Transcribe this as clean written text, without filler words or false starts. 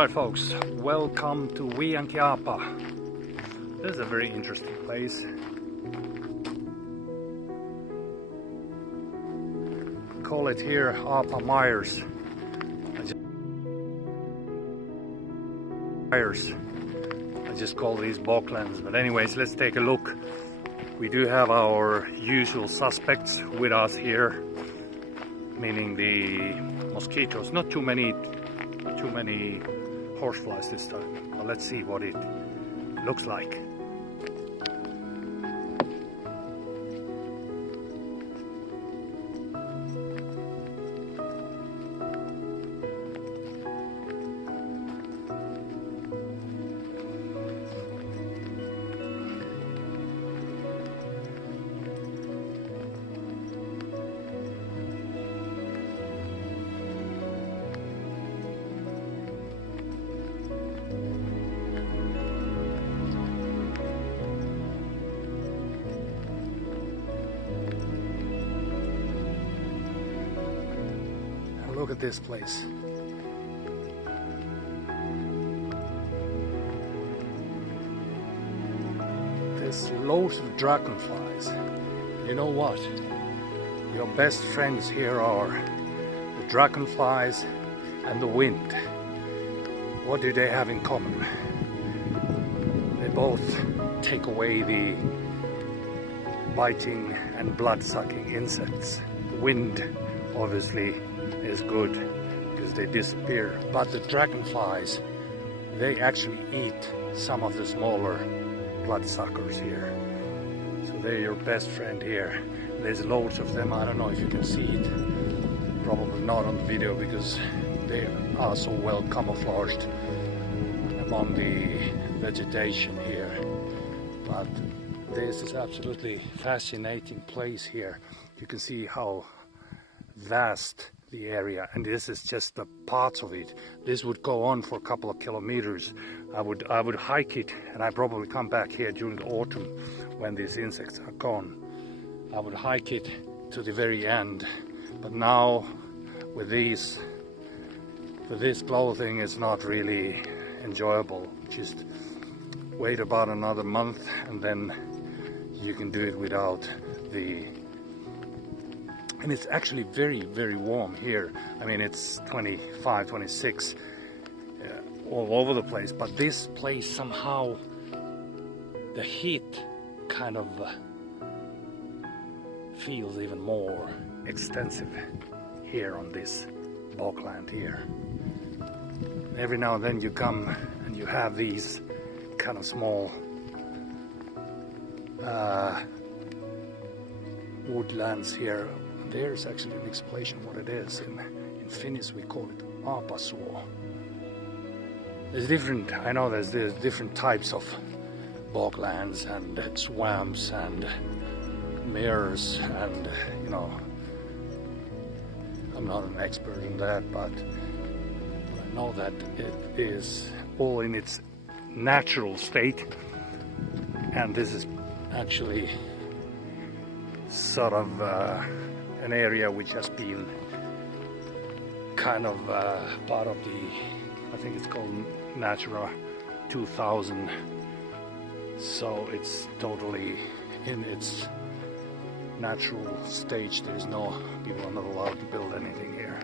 Alright folks, welcome to Viiankiaapa. This is a very interesting place. Call it here Apa Mires. I just call these boglands, but anyways, let's take a look. We do have our usual suspects with us here, meaning the mosquitoes. Not too many horseflies this time, but let's see what it looks like. Look at this place. There's loads of dragonflies. You know what? Your best friends here are the dragonflies and the wind. What do they have in common? They both take away the biting and blood-sucking insects. Wind, obviously, is good because they disappear, but the dragonflies, they actually eat some of the smaller bloodsuckers here, so they're your best friend here. There's loads of them. I don't know if you can see it, probably not on the video because they are so well camouflaged among the vegetation here, but this is absolutely fascinating place here. You can see how vast the area, and this is just the parts of it. This would go on for a couple of kilometers. I would hike it, and I probably come back here during the autumn when these insects are gone. I would hike it to the very end, but now with this clothing it's not really enjoyable. Just wait about another month and then you can do it without the. And it's actually very, very warm here. I mean, it's 25, 26 all over the place. But this place somehow, the heat kind of feels even more extensive here on this bogland here. Every now and then you come and you have these kind of small woodlands here. There's actually an explanation what it is. In Finnish we call it aapasuo. There's different, I know there's different types of boglands and swamps and meres, and you know, I'm not an expert in that, but I know that it is all in its natural state, and this is actually sort of an area which has been kind of part of the, I think it's called Natura 2000, so it's totally in its natural stage. There's no, people are not allowed to build anything here.